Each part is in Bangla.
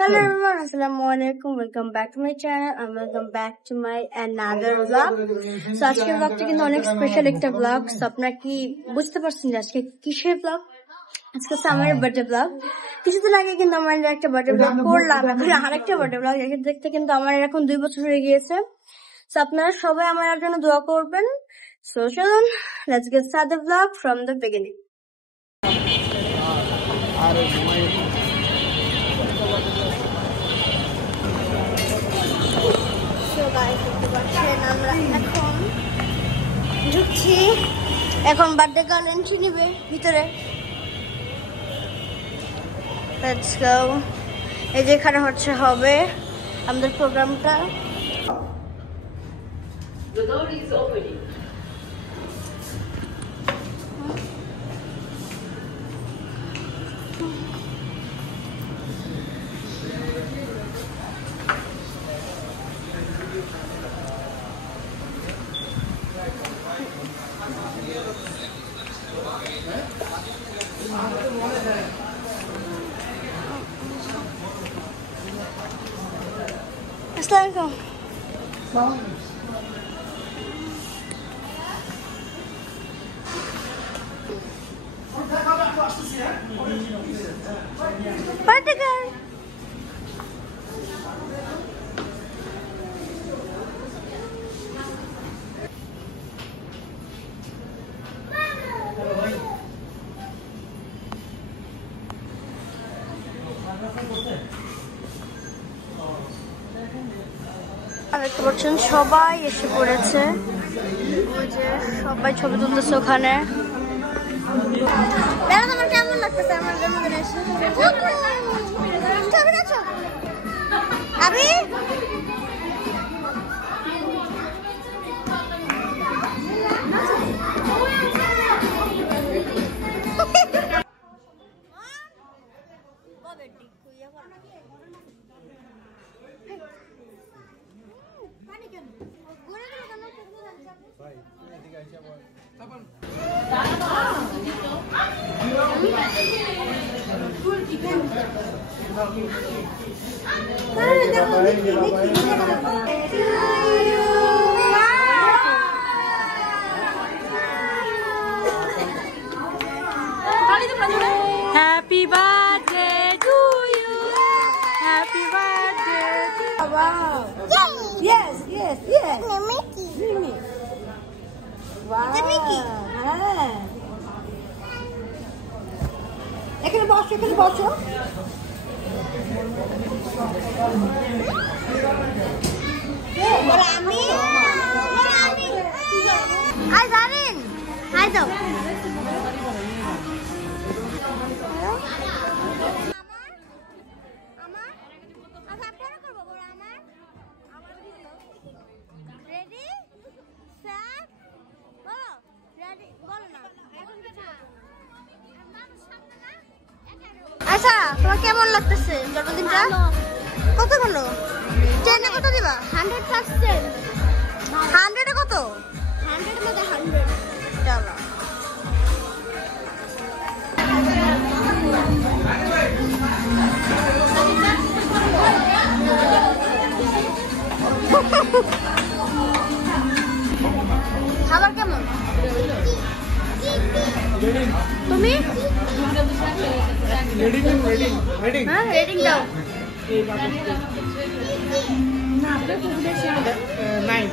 Hello everyone, Assalamualaikum. Welcome back to my channel and welcome back to my another vlog. So আজকের vlogটা কিন্তু অনেক স্পেশাল একটা vlog. So আপনারা কি বুঝতে পারছেন যে আজকে কিসের vlog? আজকে সামারের বার্থডে vlog. কিছুদিন আগে কিন্তু আমার একটা বার্থডে vlog করলাম, এখন আরেকটা বার্থডে vlog. দেখতে কিন্তু আমার এখন 2 বছর হয়ে গিয়েছে. So আপনারা সবাই আমার জন্য দোয়া করবেন. So চলুন, let's get start the vlog from the beginning. আমরা এখন ঢুকছি, এখন বার্থডে গার্ল এন্ট্রি নিবে ভিতরে। Let's go. এই যে এখানে হবে আমাদের প্রোগ্রামটা। The door is opening. Assalamualaikum. Birthday girl. দেখতে পাচ্ছেন সবাই এসে পড়েছে, ওই যে সবাই ছবি তুলতেছে ওখানে। আমার কেমন লাগতেছে আমার জন্মদিনে এসে? ছবি দেখছো আবি? Happy birthday to you. Happy birthday to you. Wow. Yes, yes, yes. Mickey. Mickey. Wow. The Mickey. এখানে বসো, এখানে বসো। আমি হাই জারিন, হাই দাও। আচ্ছা, তোমার কেমন লাগতেছে জন্মদিনটা? কত ভালো। 10 এ কত দিবা? 100%। 100 এ কত? 100 এর মধ্যে 100। চলো। খাবার কেমন? তুমি? রেটিং হ্যাঁ, রেটিং দাও। 9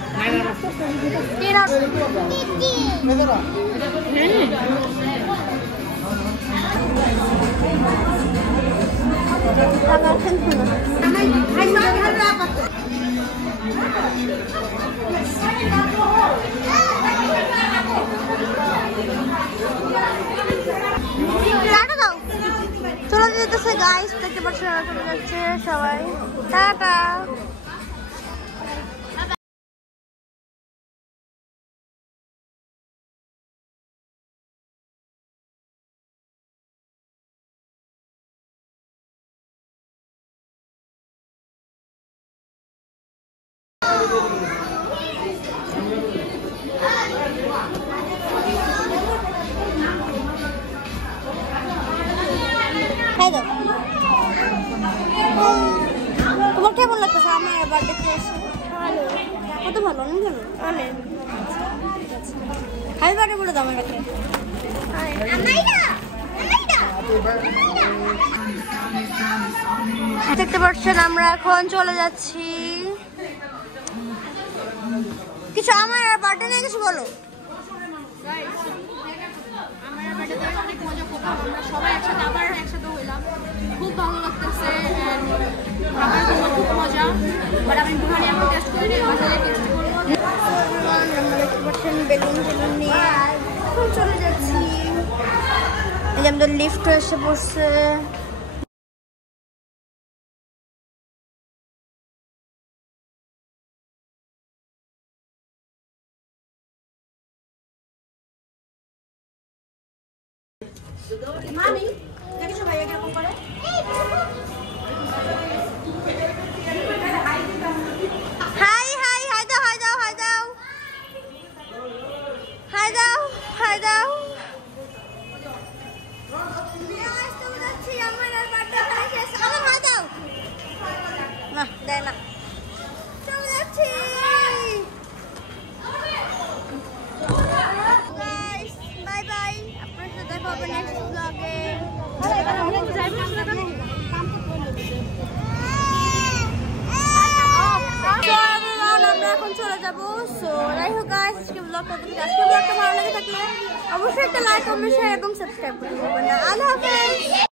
চলে যেতেছে গাইস, দেখতে পাচ্ছেন চলে যাচ্ছে সবাই। টাটা। Hello. বার্থডেতে এসে ভালো কত ভালো অনেক ভালো অনেক হ্যাপি বার্থডে বলে দাও আমাকে দেখতে পাচ্ছেন আমরা এখন চলে যাচ্ছি কিছু আমার বার্থডে নিয়ে কিছু বলো আমার বার্থডেতে অনেক মজা করলাম আমরা সবাই একসাথে আবার একসাথে হইলাম খুব ভালো লাগতেছে খাবার জন্য খুব মজা বাট আমি বুহারি এখন টেস্ট করিনি বাসায় টেস্ট করবো আমরা দেখতে পাচ্ছেন বেলুন টেলুন নিয়ে এখন চলে যাচ্ছি এই যে আমাদের লিফট এসে পড়ছে মামি দেখেছো ভাইয়া কেমন করে হাই হাই হাই দাও হাই দাও হাই দাও হাই দাও হাই দাও না দেয় না চলে যাচ্ছি বাই বাই আপনার সাথে দেখা হবে নেক্সট ব্লগে আমরা এখন চলে যাবো সো যাই হোক গাইস আজকে ব্লগটা ভালো লেগে থাকলে অবশ্যই একটা লাইক কমেন্ট শেয়ার এবং সাবস্ক্রাইব করে দেবেন আল্লাহ হাফেজ